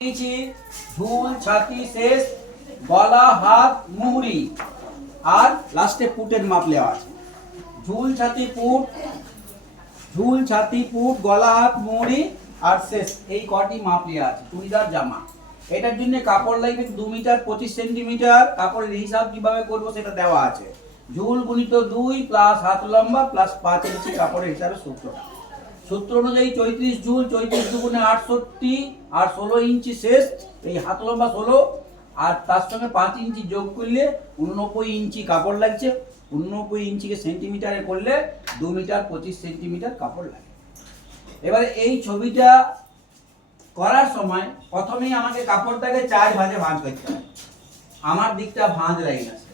নিয়েছি ঝুল ছাতি শেষ গলা হাত মুহুরি আর লাস্টে পুটের মাপ নেওয়া আছে। ঝুল ছাতি পুট গলা হাত মুহুরি আর শেষ এই কটি মাপ নেওয়া আছে চুড়িদার জামা। এটার জন্য কাপড় লাগবে 2 মিটার 25 সেন্টিমিটার। কাপড়ের হিসাব কিভাবে করবো সেটা দেওয়া আছে। ঝুল গুণিত 2 প্লাস হাত লম্বা প্লাস 5 ইঞ্চি কাপড়ের হিসাবে সূত্রটা। সূত্র অনুযায়ী 34 ঝুল 34 দুগুণে 68 আর 16 ইঞ্চি শেষ। এই হাত লম্বা 16 আর তার সঙ্গে 5 ইঞ্চি যোগ করলে 89 ইঞ্চি কাপড় লাগছে। 89 ইঞ্চিকে সেন্টিমিটারে করলে 2 মিটার 25 সেন্টিমিটার কাপড় লাগে। এবারে এই ছবিটা করার সময় প্রথমেই আমাকে কাপড়টাকে 4 ভাঁজে ভাঁজ করতে হবে। আমার দিকটা ভাঁজ লাইন আছে,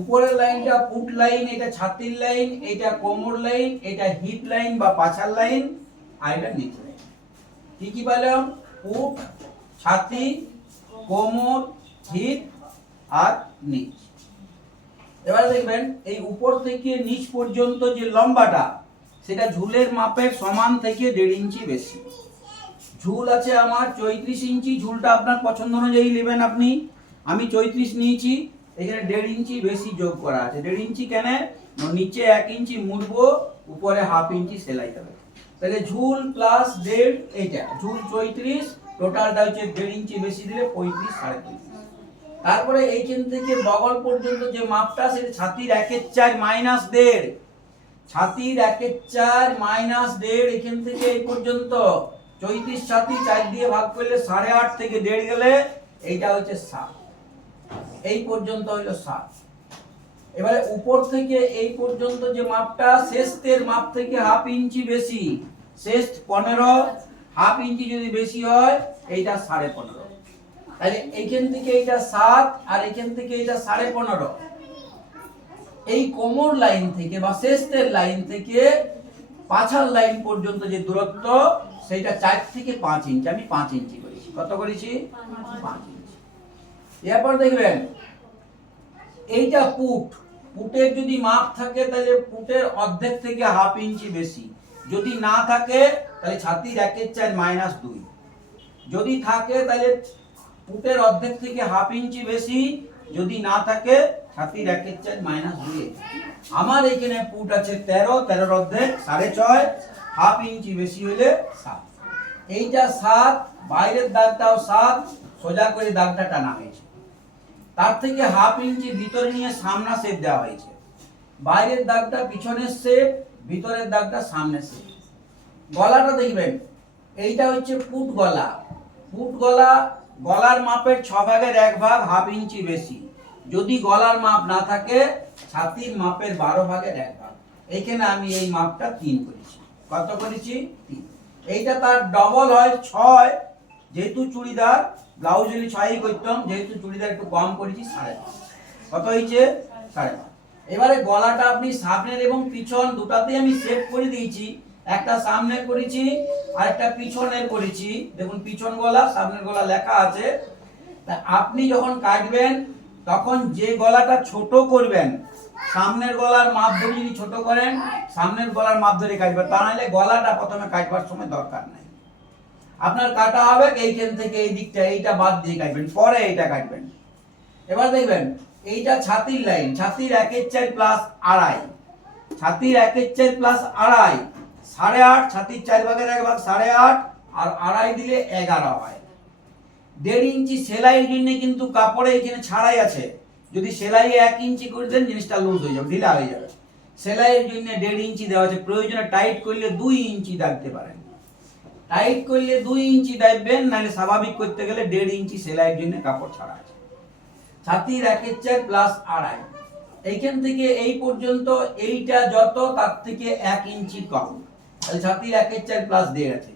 উপরের লাইনটা পুট লাইন, এটা ছাতির লাইন, এটা কোমর লাইন, এটা হিপ লাইন বা পাছার লাইন, আর এটা নিচ লাইন। কি কি বললাম? পুট, ছাতি, কোমর, হিপ আর নিচ। এবার দেখবেন এই উপর থেকে নিচ পর্যন্ত যে লম্বাটা সেটা ঝুলের মাপের সমান থেকে 1.5 ইঞ্চি বেশি। ঝুল আছে আমার 34 ইঞ্চি, ঝুলটা আপনার পছন্দ অনুযায়ী নেবেন আপনি। আমি 34 নিয়েছি, এখানে 1.5 ইঞ্চি বেশি যোগ করা আছে। 1.5 ইঞ্চি কেন? নিচে 1 ইঞ্চি মুড়বো, উপরে হাফ ইঞ্চি সেলাই হবে। তাহলে ঝুল প্লাস 1.5, এইটা ঝুল 34, টোটালটা হচ্ছে 1.5 ইঞ্চি বেশি দিলে 35 35। তারপরে এইখান থেকে বগল পর্যন্ত যে মাপটা সেটা ছাতির 1/4 মাইনাস 1.5, ছাতির 1/4 মাইনাস 1.5। এখান থেকে এই পর্যন্ত 34 ছাতি 4 দিয়ে ভাগ করলে 8.5 থেকে 1.5 গেলে এইটা হচ্ছে 7। এই পর্যন্ত হলো 7। এবারে উপর থেকে এই পর্যন্ত যে মাপটা শেষের মাপ থেকে হাফ ইঞ্চি বেশি, শেষ 15, হাফ ইঞ্চি যদি বেশি হয় এইটা 15.5। তাহলে এইখান থেকে এইটা 7 আর এইখান থেকে এইটা 15.5। এই কোমর লাইন থেকে বা শেষের লাইন থেকে পাছার লাইন পর্যন্ত যে দূরত্ব সেটা 4 থেকে 5 ইঞ্চি। আমি 5 ইঞ্চি করেছি। কত করেছি? 5 ইঞ্চি। এরপর দেখবেন এইটা পুটের যদি মাপ থাকে তাহলে পুটের অর্ধেক থেকে হাফ ইঞ্চি বেশি। যদি না থাকে তাহলে ছাতির 1/4 মাইনাস 2। যদি থাকে তাহলে পুটের অর্ধেক থেকে হাফ ইঞ্চি বেশি, যদি না থাকে ছাতির 1/4 মাইনাস 2। আমার এখানে পুট আছে 13, 13 অর্ধেক 6.5, হাফ ইঞ্চি বেশি হলে 7। এইটা 7, বাইরের দাগটাও 7, সোজা করে দাগটা টানা হয়েছে। তার থেকে হাফ ইঞ্চি ভিতরে নিয়ে সামনা শেপ দেওয়া হয়েছে। বাইরের দাগটা পিছনের শেপ, ভিতরের দাগটা সামনের শেপ। গলাটা দেখবেন এইটা হচ্ছে পুট গলা। গলার মাপের 6 ভাগের 1 ভাগ, হাফ ইঞ্চি বেশি। যদি গলার মাপ না থাকে ছাতির মাপের 12 ভাগের 1 ভাগ। এইখানে আমি এই মাপটা 3 করেছি। কত করেছি? 3। এইটা তার ডবল হয় 6, যেহেতু চুড়িদার, ব্লাউজ হলে 6ই করতাম, যেহেতু চুড়িদার একটু কম করেছি 5.5। কত হয়েছে? 5.5। এবারে গলাটা আপনি সামনের এবং পিছন দুটাতেই আমি সেট করে দিয়েছি। একটা সামনে করেছি আর একটা পিছনের করেছি। দেখুন পিছন গলা সামনের গলা লেখা আছে। তা আপনি যখন কাটবেন তখন যে গলাটা ছোট করবেন, সামনের গলার মাপ ধরে যদি ছোট করেন সামনের গলার মাপ ধরে কাটবেন, তা নাহলে গলাটা প্রথমে কাটবার সময় দরকার নাই। আপনার কাটা হবে এইখান থেকে এই দিকটা, এইটা বাদ দিয়ে কাটবেন, পরে এইটা কাটবেন। এবার দেখবেন এইটা ছাতির লাইন, ছাতির 1/4 প্লাস 2.5, ছাতির 1/4 প্লাস 2.5 8.5, ছাতির 4 ভাগের 1 ভাগ 8.5 আর 2.5 দিলে 11 হয়। 1.5 ইঞ্চি সেলাইয়ের জন্য কিন্তু কাপড়ে এখানে ছাড়াই আছে। যদি সেলাই 1 ইঞ্চি করে দেন জিনিসটা লুজ হয়ে যাবে, ঢিলা হয়ে যাবে। সেলাইয়ের জন্য 1.5 ইঞ্চি দেওয়া আছে। প্রয়োজনে টাইট করলে 2 ইঞ্চি দাগতে পারেন। টাইট করলে 2 ইঞ্চি দাগবেন, নাহলে স্বাভাবিক করতে গেলে 1.5 ইঞ্চি সেলাইয়ের জন্য কাপড় ছাড়া আছে। ছাতির 1/4 প্লাস 2.5, এইখান থেকে এই পর্যন্ত এইটা যত তার থেকে 1 ইঞ্চি কম, তাহলে ছাতির 1/4 প্লাস 1.5 আছে।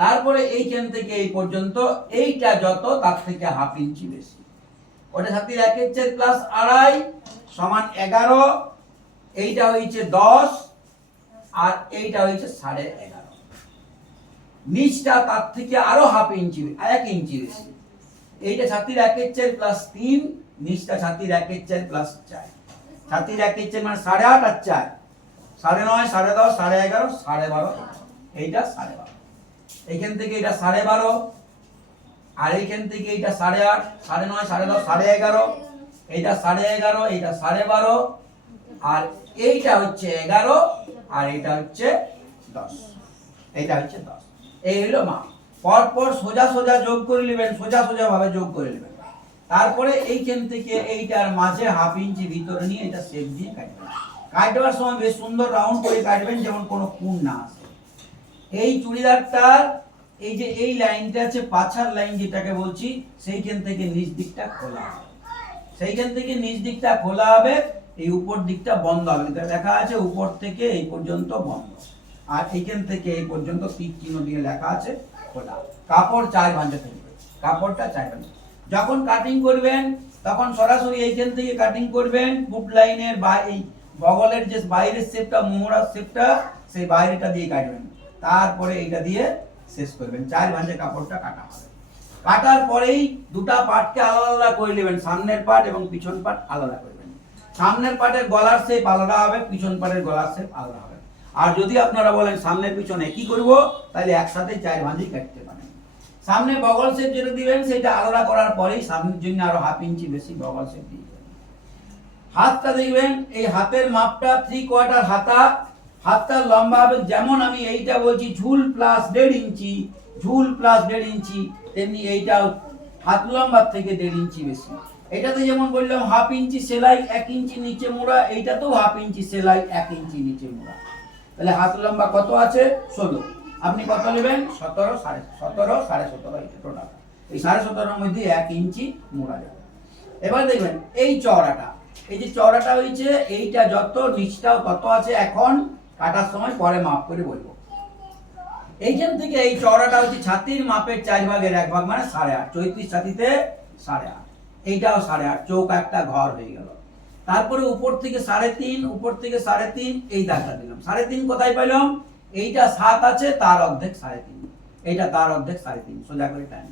তারপরে এইখান থেকে এই পর্যন্ত এইটা যত তার থেকে হাফ ইঞ্চি বেশি। ওটা ছাতির 1/4 প্লাস 2.5 সমান 11, এইটা হয়েছে 10 আর এইটা হয়েছে 11.5। নিচটা তার থেকে আরো হাফ ইঞ্চি 1 ইঞ্চি বেশি। এইটা ছাতির 1/4 প্লাস 3, নিচটা ছাতির 1/4 প্লাস 4। ছাতির 1/4 মানে 8.5 আর 4, 9.5, 10.5, 11.5, 12.5। এইটা 12.5, এইখান থেকে এটা 12.5, আর এইখান থেকে এইটা 8.5, 9.5, 10.5, 11.5, এইটা 11.5, এইটা 12.5, আর এইটা হচ্ছে 11, আর এইটা হচ্ছে 10, এইটা হচ্ছে 10। এই হলো মাপ। পরপর সোজা সোজা যোগ করে নেবেন, সোজা সোজা ভাবে যোগ করে নেবেন। তারপরে এইখান থেকে এইটার মাঝে 1/2 ইঞ্চি ভিতরে নিয়ে এটা শেপ দিয়ে কাটবেন। কাটবার সময় বেশ সুন্দর রাউন্ড করে কাটবেন, যেমন কোনো কোণ না আসে। এই চুড়িদারটার এই যে এই লাইনটা আছে পাছার লাইন যেটাকে বলছি, সেইখান থেকে নিচ দিকটা খোলা হবে, সেইখান থেকে নিচ দিকটা খোলা হবে, এই উপর দিকটা বন্ধ হবে। এটা লেখা আছে উপর থেকে এই পর্যন্ত বন্ধ, আর এইখান থেকে এই পর্যন্ত তীর চিহ্ন দিয়ে লেখা আছে খোলা। কাপড় 4 ভাঁজে থাকবে, কাপড়টা 4 ভাঁজে। যখন কাটিং করবেন তখন সরাসরি এইখান থেকে কাটিং করবেন, ফুট লাইনের বা এই বগলের যে বাইরের শেপটা, মোহরার শেপটা, সেই বাইরেটা দিয়ে কাটবেন। তারপরে এইটা দিয়ে শেষ করবেন। 4 ভাঁজে কাপড়টা কাটা হবে। কাটার পরেই দুটা পার্টকে আলাদা আলাদা করে নেবেন, সামনের পার্ট এবং পিছন পার্ট আলাদা করবেন। সামনের পার্টের গলার শেপ আলাদা হবে, পিছন পার্টের গলার শেপ আলাদা হবে। আর যদি আপনারা বলেন সামনের পিছনে কি করব, তাহলে একসাথে 4 ভাঁজই কাটতে পারেন। সামনে বগল শেপ যেটা দিবেন সেটা আলাদা করার পরেই সামনের জন্য আরো 1/2 ইঞ্চি বেশি বগল শেপ দিয়ে দিবেন। হাতটা দেখবেন, এই হাতের মাপটা 3/4 হাতা। হাতটা লম্বা হবে যেমন আমি এইটা বলছি ঝুল প্লাস 1.5 ইঞ্চি, ঝুল প্লাস 1.5 ইঞ্চি, তেমনি এইটাও হাত লম্বার থেকে 1.5 ইঞ্চি বেশি। এটাতে যেমন বললাম 1/2 ইঞ্চি সেলাই, 1 ইঞ্চি নিচে মোড়া, এইটাতেও 1/2 ইঞ্চি সেলাই, 1 ইঞ্চি নিচে মোড়া। তাহলে হাত লম্বা কত আছে? 16। আপনি কত নেবেন? 17, 17.5 এটা টোটাল। এই 17.5 মধ্যে 1 ইঞ্চি মোড়া যাবে। এবার দেখবেন এই চওড়াটা, এই যে চওড়াটা হয়েছে, এইটা যত নিচটাও তত আছে। এখন কাটার সময় পরে মাপ করে বলবো। এইখান থেকে এই চওড়াটা হচ্ছে ছাতির মাপের 4 ভাগের 1 ভাগ, মানে 8.5। 34 ছাতিতে 8.5, এইটাও 8.5, চৌক একটা ঘর হয়ে গেল। তারপরে উপর থেকে 3.5, উপর থেকে 3.5, এই দাগটা দিলাম। 3.5 কোথায় পেলাম? এইটা 7 আছে, তার অর্ধেক 3.5, এইটা তার অর্ধেক 3.5, সোজা করে টাইম।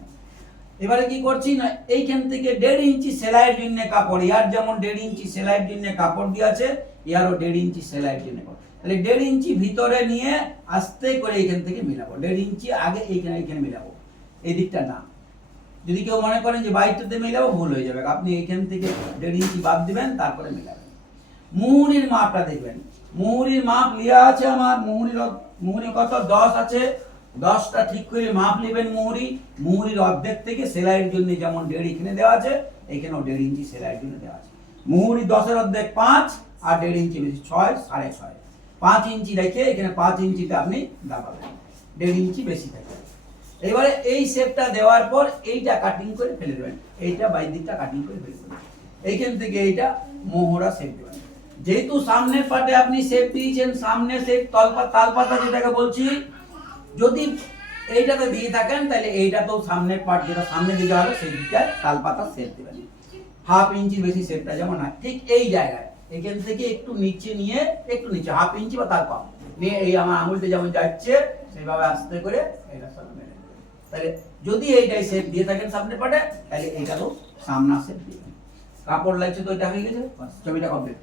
এবারে কি করছি না, এইখান থেকে 1.5 ইঞ্চি সেলাইয়ের জন্য কাপড়, ইয়ার যেমন 1.5 ইঞ্চি সেলাইয়ের জন্য কাপড় দিয়ে আছে, ইয়ারও 1.5 ইঞ্চি সেলাইয়ের জন্য কাপড়। তাহলে 1.5 ইঞ্চি ভিতরে নিয়ে আস্তে করে এইখান থেকে মিলাবো। 1.5 ইঞ্চি আগে এইখানে মিলাবো, এই দিকটা না। যদি কেউ মনে করেন যে বাইরটাতে মিলাবো, ভুল হয়ে যাবে। আপনি এইখান থেকে 1.5 ইঞ্চি বাদ দিবেন, তারপরে মিলাবেন। মুহুরির মাপটা দেখবেন, মুহুরির মাপ লিয়া আছে আমার, মুহুরি কত? 10 আছে। 10টা ঠিক করে মাপ নেবেন। মুহুরির অর্ধেক থেকে সেলাইয়ের জন্য যেমন 1.5 এখানে দেওয়া আছে, এখানেও 1.5 ইঞ্চি সেলাইয়ের জন্য দেওয়া আছে। মুহুরি 10-এর অর্ধেক 5, আর 1.5 ইঞ্চি বেশি 6, 6.5। 5 ইঞ্চি রেখে এখানে 5 ইঞ্চিতে আপনি দাবাবেন, 1.5 ইঞ্চি বেশি থাকে। এবারে এই শেপটা দেওয়ার পর এইটা কাটিং করে ফেলে দেবেন, এইটা বাইরের দিকটা কাটিং করে ফেলে দেবেন। এইখান থেকে এইটা মোহরা শেপ দেবেন। যেহেতু সামনের পাটে আপনি শেপ দিয়েছেন, সামনে শেপ তালপাতা যেটাকে বলছি, যদি এইটাতে দিয়ে থাকেন তাহলে এইটা তো সামনের পাট যেটা সামনে দিকে হবে সেই দিকটা তালপাতা শেপ দেবেন। 1/2 ইঞ্চি বেশি শেপটা যেমন হয়, ঠিক এই জায়গায় এখান থেকে একটু নিচে নিয়ে, একটু নিচে 1/2 ইঞ্চি বা তার কম নিয়ে, এই আমার আঙুলটা যেমন যাচ্ছে সেইভাবে আস্তে করে এটা সামনে মেরে দেবেন। তাহলে যদি এইটাই শেপ দিয়ে থাকেন সামনের পাটে, তাহলে এইটা তো সামনা শেপ দিবেন। কাপড় লাগছে তো এটা হয়ে গেছে, ছবিটা কমপ্লিট।